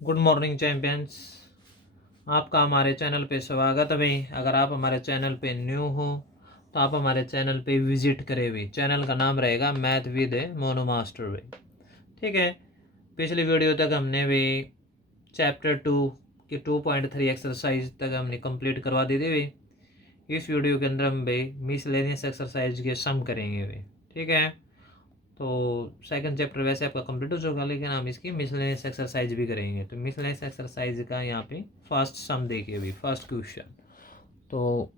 Good morning champions. आपका हमारे channel पे स्वागत है भाई। अगर आप हमारे चैनल पे न्यू हो तो आप हमारे चैनल पे विजिट करें भाई। चैनल का नाम रहेगा मैथ विद मोनो मास्टर भाई। ठीक है, पिछली वीडियो तक हमने भी चैप्टर 2 की 2.3 एक्सरसाइज तक हमने कंप्लीट करवा दी थी भाई। इस वीडियो के अंदर हम भाई मिसलेनियस एक्सरसाइज के सम करेंगे भाई। ठीक है, तो सेकंड चैप्टर वैसे आपका कंप्लीट हो चुका, लेकिन हम इसकी मिसलेनियस एक्सरसाइज भी करेंगे। तो मिसलेनियस एक्सरसाइज का यहाँ पे फर्स्ट सम देखिए अभी, फर्स्ट क्वेश्चन। तो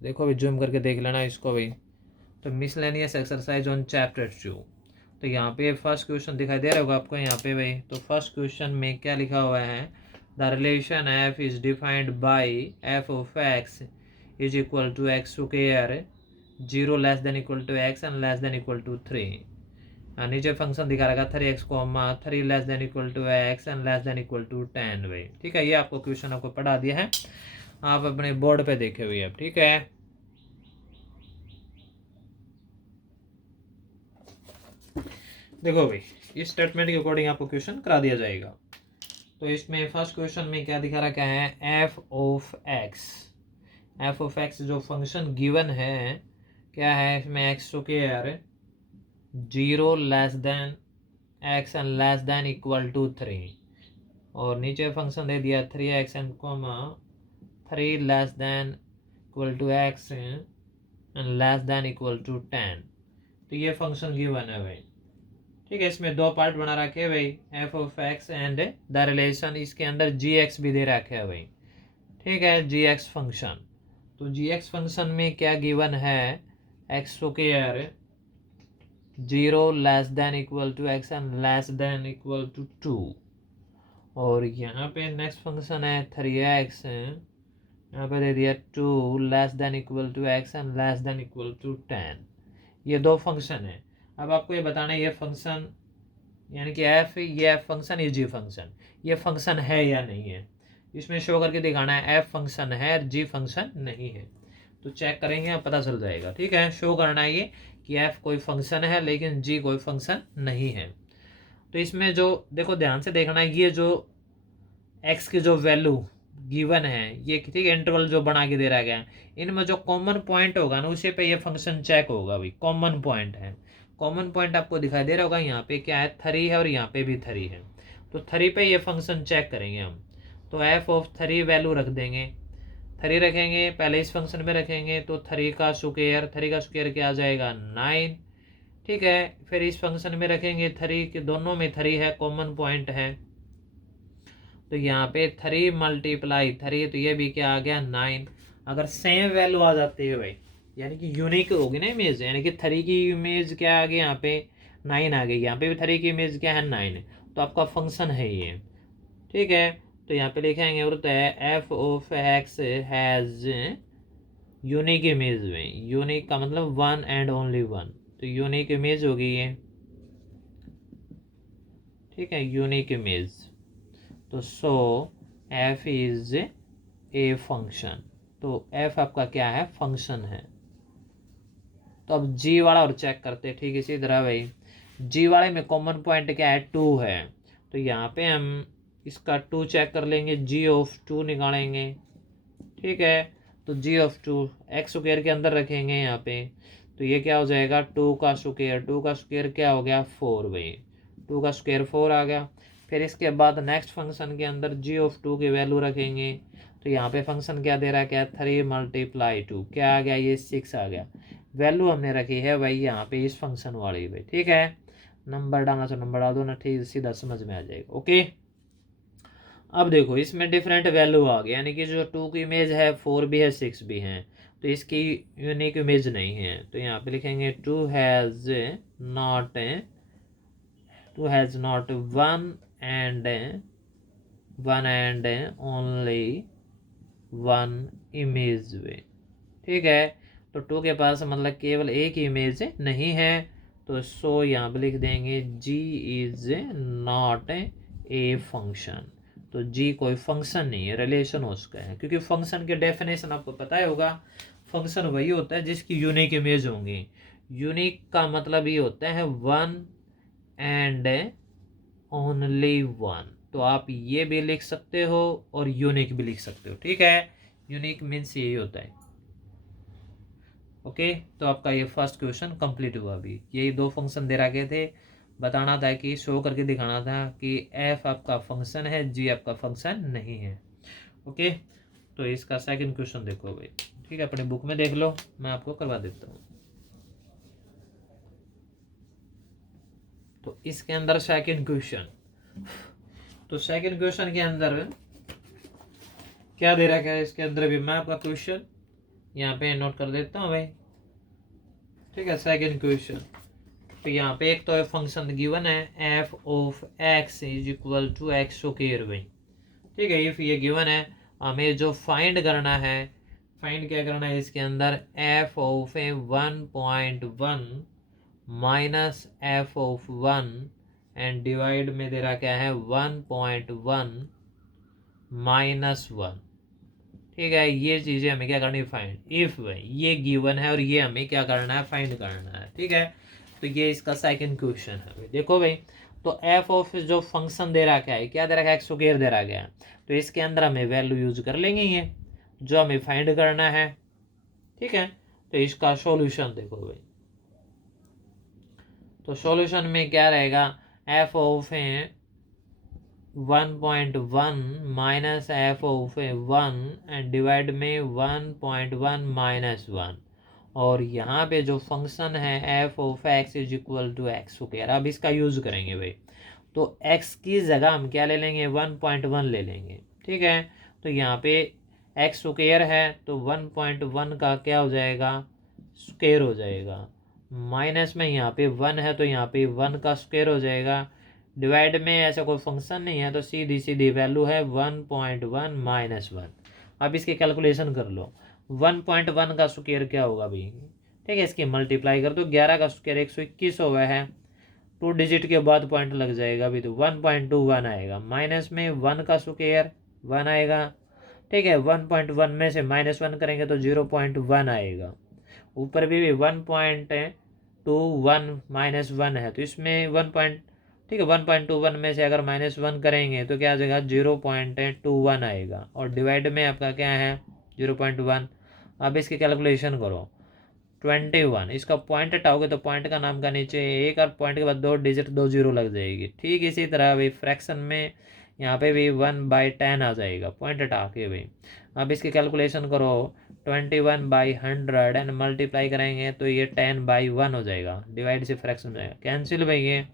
देखो अभी जूम करके देख लेना इसको भाई। तो मिसलेनियस एक्सरसाइज ऑन चैप्टर 2। तो यहाँ पे फर्स्ट क्वेश्चन दिखाई दे रहा होगा आपको यहाँ पे भाई। तो फर्स्ट क्वेश्चन में क्या लिखा हुआ है, the relation f is defined by f of x is equal to x square 0 less than equal to x and less than equal to 3। नीचे फंक्शन दिखा रहेगा 3x, 3 less than equal to x and less than equal to 10 भाई। ठीक है, ये आपको question आपको पढ़ा दिया है, आप अपने बोर्ड पे देखे हुए हैं। ठीक है, देखो भाई इस स्टेटमेंट के अकॉर्डिंग आपको क्वेश्चन करा दिया जाएगा। तो इसमें फर्स्ट क्वेश्चन में क्या दिखा रखा है, f of x. F of x जो फंक्शन गिवन है क्या है, इसमें x square 0 less than x and less than equal to 3, और नीचे फंक्शन दे दिया 3x and 3 less than equal to x and less than equal to 10। तो ये फंक्शन गिवन है भाई। ठीक है, इसमें दो पार्ट बना रखे हैं भाई, F of x and the relation. इसके अंदर जी एक्स भी दे रखे है भाई। ठीक है, जी एक्स फंक्शन। तो जी एक्स फंक्शन में क्या गिवन है, x square 0 less than equal to x and less than equal to 2, और यहाँ पे नेक्स्ट फंक्शन है 3x है, यहाँ पे दे दिया 2 less than equal to x and less than equal to 10। ये दो फंक्शन है। अब आपको ये बताना है ये फंक्शन यानी कि एफ, ये एफ फंक्शन, ये जी फंक्शन, ये फंक्शन है या नहीं है। इसमें शो करके दिखाना है एफ फंक्शन है और जी फंक्शन नहीं है। तो चेक करेंगे, अब पता चल जाएगा। ठीक है, शो करना है ये कि एफ कोई फंक्शन है लेकिन जी कोई फंक्शन नहीं है। तो इसमें जो देखो ध्यान से देखना है, ये जो एक्स की जो वैल्यू गिवन है, ये ठीक है इंटरवल जो बना के दे रहा गया, इनमें जो कॉमन पॉइंट होगा ना उसी पे ये फंक्शन चेक होगा भाई। कॉमन पॉइंट है, कॉमन पॉइंट आपको दिखाई दे रहा होगा, यहाँ पे क्या है 3 है और यहाँ पे भी 3 है। तो 3 पे ये फंक्शन चेक करेंगे हम। तो एफ ऑफ 3 वैल्यू रख देंगे, 3 रखेंगे पहले इस फंक्शन में रखेंगे। तो 3 का स्क्वायर क्या आ जाएगा 9। ठीक है, फिर इस फंक्शन में रखेंगे 3 के, दोनों में 3 है, कॉमन पॉइंट है। तो यहाँ पे 3 मल्टीप्लाई 3, तो ये भी क्या आ गया 9। अगर सेम वैल्यू आ जाती है भाई, यानी कि यूनिक होगी ना इमेज, यानी कि 3 की इमेज क्या आ गई यहाँ पे 9 आ गई, यहाँ पे भी 3 की इमेज क्या है 9, तो आपका फंक्शन है ये। ठीक है, तो यहाँ पे लिखेंगे और F of x has unique image में, यूनिक का मतलब 1 एंड ओनली 1, तो यूनिक इमेज होगी ये। ठीक है, यूनिक इमेज। तो सो एफ इज ए फंक्शन, तो एफ आपका क्या है फंक्शन है। तो अब जी वाला और चेक करते हैं। ठीक इसी तरह भाई जी वाले में कॉमन पॉइंट क्या है 2 है, तो यहाँ पे हम इसका 2 चेक कर लेंगे, जी ऑफ 2 निकालेंगे। ठीक है, तो जी ऑफ 2 एक्स स्क्वायर के अंदर रखेंगे यहाँ पे, तो ये क्या हो जाएगा 2 का स्क्वायर, 2 का स्क्वायर क्या हो गया 4 भाई, 2 का स्क्वायर 4 आ गया। फिर इसके बाद नेक्स्ट फंक्शन के अंदर जी ऑफ 2 की वैल्यू रखेंगे। तो यहाँ पे फंक्शन क्या दे रहा है, क्या 3 मल्टीप्लाई 2 क्या आ गया, ये 6 आ गया। वैल्यू हमने रखी है भाई यहाँ पे इस फंक्शन वाली भाई। ठीक है, नंबर डालना तो नंबर डाल दो ना, ठीक सीधा समझ में आ जाएगा। ओके, अब देखो इसमें डिफरेंट वैल्यू आ गई, यानी कि जो 2 की इमेज है 4 भी है 6 भी है, तो इसकी यूनिक इमेज नहीं है। तो यहाँ पे लिखेंगे 2 has not one and only one image way. ठीक है, तो 2 के पास मतलब केवल एक ही इमेज नहीं है। तो सो यहाँ पे लिख देंगे जी इज नॉट ए फंक्शन। तो जी कोई फंक्शन नहीं है, रिलेशन उसका है, क्योंकि फंक्शन के डेफिनेशन आपको पता ही होगा, फंक्शन वही होता है जिसकी यूनिक इमेज होंगी। यूनिक का मतलब ये होता है 1 एंड ओनली 1। तो आप ये भी लिख सकते हो और यूनिक भी लिख सकते हो, ठीक है। यूनिक मीन्स यही होता है। ओके, तो आपका ये फर्स्ट क्वेश्चन कंप्लीट हुआ। अभी यही दो फंक्शन दे रखे थे, बताना था कि शो करके दिखाना था कि एफ आपका फंक्शन है, जी आपका फंक्शन नहीं है। ओके, तो इसका सेकंड क्वेश्चन देखो भाई, ठीक है, अपने बुक में देख लो, मैं आपको करवा देता हूँ। तो इसके अंदर सेकंड क्वेश्चन, तो सेकंड क्वेश्चन के अंदर क्या दे रखा है, इसके अंदर भी मैं आपका क्वेश्चन यहाँ पे नोट कर देता हूँ भाई, ठीक है। सेकंड क्वेश्चन, तो यहाँ पे एक तो फंक्शन गिवन है f of x is equal to x square भाई, ठीक है। इफ ये गिवन है, हमें जो फाइंड करना है, फाइंड क्या करना है इसके अंदर, F of A 1.1 minus F of 1 and divide में दे रहा क्या है 1.1 माइनस 1, ठीक है। ये चीजें हमें क्या करनी है, फाइंड। इफ ये गिवन है और ये हमें क्या करना है, फाइंड करना है, ठीक है। तो ये इसका सेकंड क्वेश्चन है। देखो भाई, तो एफ ऑफ जो फंक्शन दे रहा है, क्या दे रखा है, एक्स स्क्वायर दे रहा गया, तो इसके अंदर हमें वैल्यू यूज कर लेंगे ये जो हमें फाइंड करना है, ठीक है। तो इसका सॉल्यूशन देखो भाई, तो सॉल्यूशन में क्या रहेगा, F of 1.1 minus F of 1 and divide में 1.1 माइनस 1, और यहाँ पे जो फंक्शन है f of x is equal to x square, अब इसका यूज करेंगे भाई। तो x की जगह हम क्या ले लेंगे, 1.1 ले लेंगे, ठीक है। तो यहाँ पे एक्स स्क्वायर है तो 1.1 का क्या हो जाएगा, स्क्वायर हो जाएगा, माइनस में यहाँ पे 1 है तो यहाँ पे 1 का स्क्वायर हो जाएगा, डिवाइड में ऐसा कोई फंक्शन नहीं है तो सीधी सीधी वैल्यू है 1.1 माइनस 1। अब इसकी कैलकुलेशन कर लो, 1.1 का स्क्वायर क्या होगा भाई, ठीक है, इसकी मल्टीप्लाई कर दो, 11 का स्क्वायर 121 हुआ है, 2 डिजिट के बाद पॉइंट लग जाएगा अभी, तो 1.21 आएगा, माइनस में 1 का स्क्वायर 1 आएगा, ठीक है। 1.1 में से -1 करेंगे तो 0.1 आएगा, ऊपर भी 1.21 माइनस 1 है तो इसमें 1. ठीक है, 1.21 में से अगर -1 करेंगे तो क्या आ जाएगा, 0.21 आएगा, और डिवाइड में आपका क्या है 0.1। अब इसकी कैलकुलेशन करो, 21, इसका पॉइंट हटाओगे तो पॉइंट का नाम का नीचे एक और पॉइंट के बाद 2 डिजिट 2 जीरो लग जाएगी, ठीक इसी तरह भाई फ्रैक्शन में यहाँ पे भी 1/10 आ जाएगा पॉइंट हटा के भाई। अब इसकी कैलकुलेशन करो, 21/100 एंड मल्टीप्लाई करेंगे तो ये 10/1 हो जाएगा, डिवाइड से फ्रैक्शन में कैंसिल भाई ये,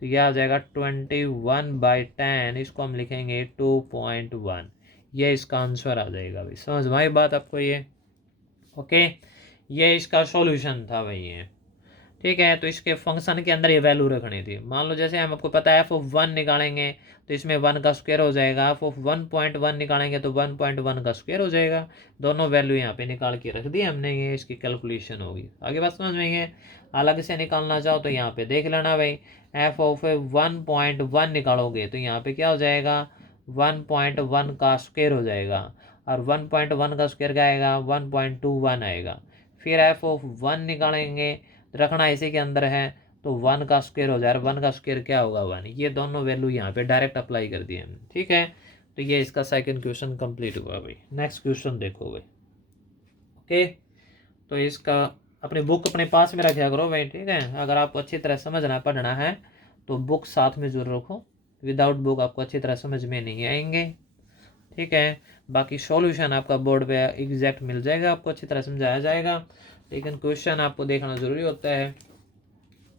तो यह आ जाएगा 21/10, इसको हम लिखेंगे 2.1, ये इसका आंसर आ जाएगा भाई। समझ में आई बात आपको ये, ओके। ये इसका सॉल्यूशन था भाई ये, ठीक है। तो इसके फंक्शन के अंदर ये वैल्यू रखनी थी, मान लो जैसे हम आपको पता है एफ ऑफ 1 निकालेंगे तो इसमें 1 का स्क्वायर हो जाएगा, एफ ऑफ 1.1 निकालेंगे तो 1.1 का स्क्वायर हो जाएगा, दोनों वैल्यू यहाँ पे निकाल के रख दी हमने, ये इसकी कैलकुलेशन होगी। आगे बात समझ में है, अलग से निकालना चाहो तो यहाँ पे देख लेना भाई, एफ ऑफ 1.1 निकालोगे तो यहाँ पे क्या हो जाएगा, 1.1 का स्क्वायर हो जाएगा, और 1.1 का स्क्वायर क्या आएगा, 1.21 आएगा। फिर एफ ऑफ 1 निकालेंगे, रखना इसी के अंदर है तो 1 का स्क्वायर हो जाए, 1 का स्क्वायर क्या होगा 1, ये दोनों वैल्यू यहाँ पे डायरेक्ट अप्लाई कर दिए हमने, ठीक है। तो ये इसका सेकंड क्वेश्चन कंप्लीट हुआ भाई। नेक्स्ट क्वेश्चन देखो भाई, ओके। तो इसका अपनी बुक अपने पास में रखा करो भाई, ठीक है। अगर आपको अच्छी तरह समझना पढ़ना है तो बुक साथ में जरूर रखो, विदाउट बुक आपको अच्छी तरह समझ में नहीं आएंगे, ठीक है। बाकी सॉल्यूशन आपका बोर्ड पे एग्जैक्ट मिल जाएगा, आपको अच्छी तरह समझाया जाएगा, लेकिन क्वेश्चन आपको देखना जरूरी होता है,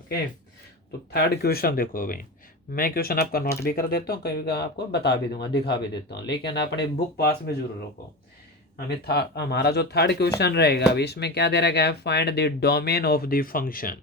ओके। तो थर्ड क्वेश्चन देखो भाई, मैं क्वेश्चन आपका नोट भी कर देता हूँ, कभी आपको बता भी दूंगा, दिखा भी देता हूँ, लेकिन अपने बुक पास में जरूर रखो। हमारा जो थर्ड क्वेश्चन रहेगा अभी, इसमें क्या दे रखा है, find the domain of the function.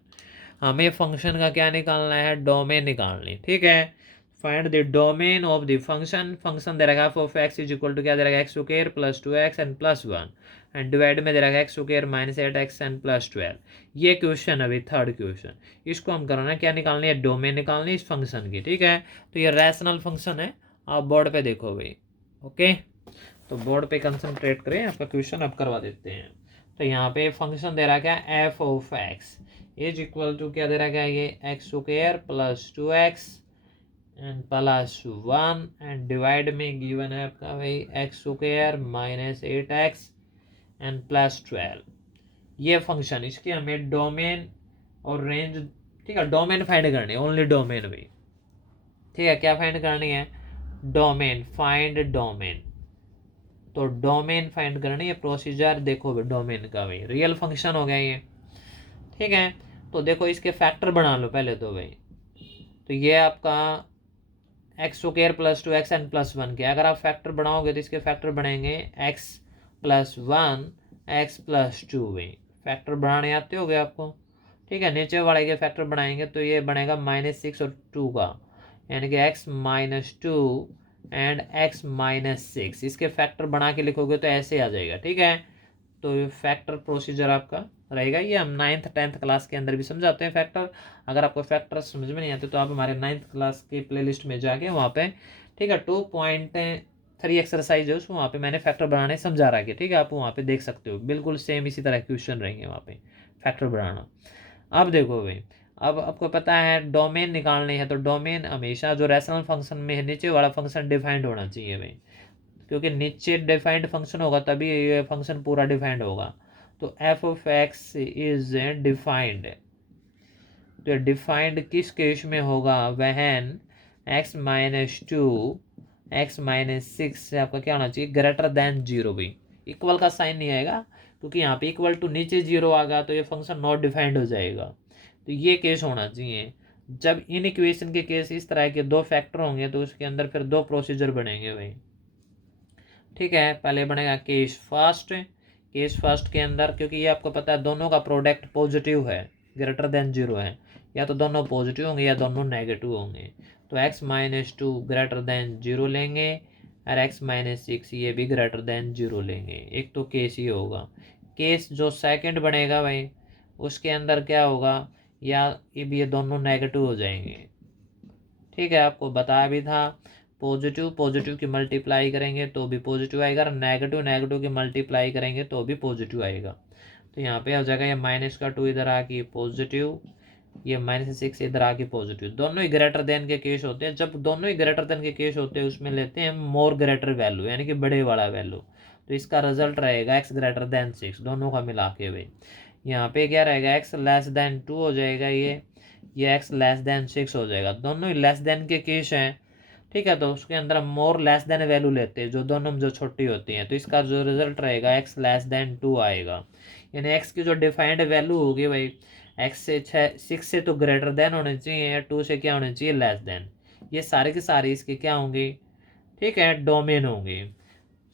हमें फंक्शन का क्या निकालना है, डोमेन निकालनी, ठीक है। Find the domain of the function, function दे रखा है of x is equal to क्या दे रखा है, x square plus 2x and plus 1 and divide में दे रखा है x square minus 8x and plus 12। ये क्वेश्चन अभी थर्ड क्वेश्चन, इसको हम करना है क्या निकालनी है, डोमेन निकालनी इस फंक्शन की, ठीक है। तो ये रैशनल फंक्शन है, आप बोर्ड पे देखो भाई, ओके। तो बोर्ड पे कंसंट्रेट करें, आपका क्वेश्चन अब करवा देते हैं। तो यहाँ पे फंक्शन दे रहा क्या, f of x is equal to क्या दे रहा क्या, ये x square plus 2x and plus 1 and divide में गिवन है आपका भाई x square minus 8x and plus 12। ये फंक्शन, इसकी हमें डोमेन और रेंज, ठीक है, डोमेन फाइंड करनी है, ओनली डोमेन भाई, ठीक है। क्या फाइंड करनी है? Domain, find domain. तो डोमेन फाइंड करनी है, प्रोसीजर देखो डोमेन का भाई, रियल फंक्शन हो गया ये, ठीक है। तो देखो इसके फैक्टर बना लो पहले तो भाई। तो ये आपका x square plus 2x and plus 1 के, अगर आप फैक्टर बनाओगे तो इसके फैक्टर बनेंगे x प्लस 1 x प्लस 2 भाई। फैक्टर बनाने आते हो गए आपको, ठीक है। नीचे वाले के फैक्टर बनाएंगे तो ये बनेगा -6 और 2 का, यानी कि x -2 एंड x -6। इसके फैक्टर बना के लिखोगे तो ऐसे आ जाएगा, ठीक है। तो ये फैक्टर प्रोसीजर आपका रहेगा। ये हम 9th 10th क्लास के अंदर भी समझाते हैं फैक्टर। अगर आपको फैक्टर समझ में नहीं आते तो आप हमारे 9th क्लास की प्लेलिस्ट में जाके वहाँ पे, ठीक है, 2.3 एक्सरसाइज है उसमें, वहाँ पे मैंने फैक्टर बनाने समझा रहा है, ठीक है। आप वहाँ पे देख सकते हो, बिल्कुल सेम इसी तरह क्वेश्चन रहेंगे वहाँ पे फैक्टर बनाना। अब देखो भाई, अब आपको पता है डोमेन निकालनी है, तो डोमेन हमेशा जो रैशनल फंक्शन में है नीचे वाला फंक्शन डिफाइंड होना चाहिए भाई, क्योंकि नीचे डिफाइंड फंक्शन होगा तभी ये फंक्शन पूरा डिफाइंड होगा। तो F of x is defined, तो डिफाइंड किस केस में होगा? वहन x-2 x-6 से आपका क्या होना चाहिए? ग्रेटर देन 0 भी। इक्वल का साइन नहीं आएगा, क्योंकि यहाँ पे इक्वल टू नीचे 0 आ गया तो ये फंक्शन नॉट डिफाइंड हो जाएगा। तो ये केस होना चाहिए। जब इन इक्वेशन के केस इस तरह के दो फैक्टर होंगे तो उसके अंदर फिर दो प्रोसीजर बनेंगे भाई, ठीक है। पहले बनेगा केस फर्स्ट। केस फर्स्ट के अंदर, क्योंकि ये आपको पता है दोनों का प्रोडक्ट पॉजिटिव है, ग्रेटर देन 0 है, या तो दोनों पॉजिटिव होंगे या दोनों नेगेटिव होंगे। तो x-2 ग्रेटर देन 0 लेंगे और x-6 ये भी ग्रेटर देन 0 लेंगे। एक तो केस ही होगा। केस जो सेकंड बनेगा भाई, उसके अंदर क्या होगा? या ये दोनों नेगेटिव हो जाएंगे, ठीक है। आपको बताया भी था, पॉजिटिव पॉजिटिव की मल्टीप्लाई करेंगे तो भी पॉजिटिव आएगा, और नेगेटिव नेगेटिव की मल्टीप्लाई करेंगे तो भी पॉजिटिव आएगा। तो यहाँ पे हो जाएगा ये -2 इधर आके पॉजिटिव, ये -6 इधर आके पॉजिटिव। दोनों ही ग्रेटर देन के केस होते हैं। जब दोनों ही ग्रेटर देन के केस होते हैं उसमें लेते हैं मोर ग्रेटर वैल्यू, यानी कि बड़े वाला वैल्यू। तो इसका रिजल्ट रहेगा x ग्रेटर देन 6, दोनों का मिला के भाई। यहाँ पे क्या रहेगा? x लेस देन 2 हो जाएगा, ये x लेस देन 6 हो जाएगा। दोनों ही लेस देन के केस हैं, ठीक है। तो उसके अंदर हम मोर लेस देन वैल्यू लेते हैं, जो दोनों में जो छोटी होती हैं। तो इसका जो रिजल्ट रहेगा x लेस देन 2 आएगा, यानी x की जो डिफाइंड वैल्यू होगी भाई, x से 6 से तो ग्रेटर देन होने चाहिए, या 2 से क्या होने चाहिए? Less than. ये सारे के सारे इसके क्या होंगे? ठीक है, डोमेन होंगे,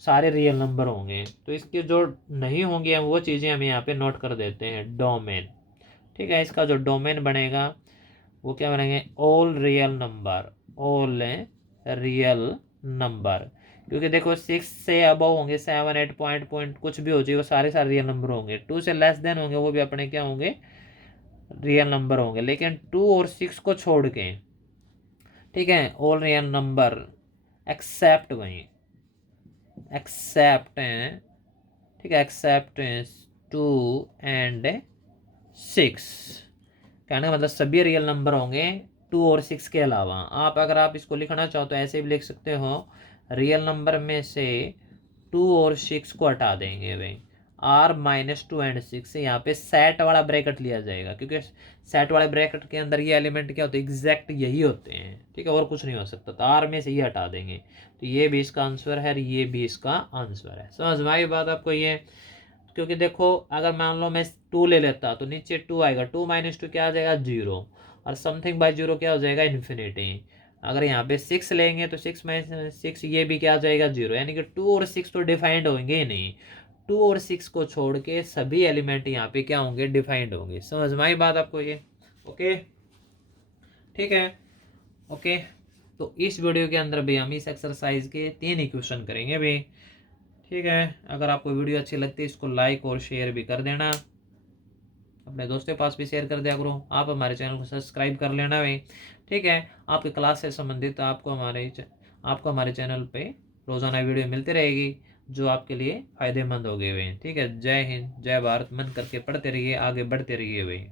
सारे रियल नंबर होंगे। तो इसके जो नहीं होंगे वो चीज़ें हम यहाँ पे नोट कर देते हैं, डोमेन, ठीक है। इसका जो डोमेन बनेगा वो क्या बनेंगे? All real number, all real number. क्योंकि देखो 6 से अबव होंगे, 7 8 पॉइंट कुछ भी हो जाए, वो सारे सारे रियल नंबर होंगे। 2 से लेस देन होंगे, वो भी अपने क्या होंगे? रियल नंबर होंगे। लेकिन 2 और 6 को छोड़ के, ठीक है, ऑल रियल नंबर एक्सेप्ट वहीं, एक्सेप्ट हैं, ठीक है, एक्सेप्ट 2 एंड 6। कहने का मतलब सभी रियल नंबर होंगे 2 और 6 के अलावा। अगर आप इसको लिखना चाहो तो ऐसे भी लिख सकते हो, रियल नंबर में से 2 और 6 को हटा देंगे भाई, r-2 एंड 6। यहाँ पे सेट वाला ब्रैकेट लिया जाएगा, क्योंकि सेट वाले ब्रैकेट के अंदर ये एलिमेंट क्या होते हैं? एग्जैक्ट यही होते हैं, ठीक है, और कुछ नहीं हो सकता। तो r में से ये हटा देंगे, तो ये भी इसका आंसर है, ये भी इसका आंसर है। समझ में आई बात आपको ये? क्योंकि देखो अगर मान लो मैं 2 ले लेता तो नीचे 2 आएगा, 2 - 2 क्या आ जाएगा? 0, और समथिंग बाय 0 क्या हो जाएगा? इन्फिनिटी। अगर यहाँ पे 6 लेंगे तो 6 - 6 ये भी क्या आ जाएगा? 0, यानी कि 2 और 6 तो डिफाइंड होंगे ही नहीं। 2 और 6 को छोड़ के सभी एलिमेंट यहाँ पे क्या होंगे? डिफाइंड होंगे। समझ में आई बात आपको ये? ओके, ठीक है, ओके। तो इस वीडियो के अंदर भी हम इस एक्सरसाइज के 3 इक्वेशन करेंगे भी, ठीक है। अगर आपको वीडियो अच्छी लगती है इसको लाइक और शेयर भी कर देना, अपने दोस्तों के पास भी शेयर कर दिया करो। आप हमारे चैनल को सब्सक्राइब कर लेना भाई, ठीक है। आपके क्लास से संबंधित आपको हमारे चैनल पे रोज़ाना वीडियो मिलती रहेगी, जो आपके लिए फ़ायदेमंद होगी भाई, ठीक है। जय हिंद, जय भारत। मन करके पढ़ते रहिए, आगे बढ़ते रहिए भाई।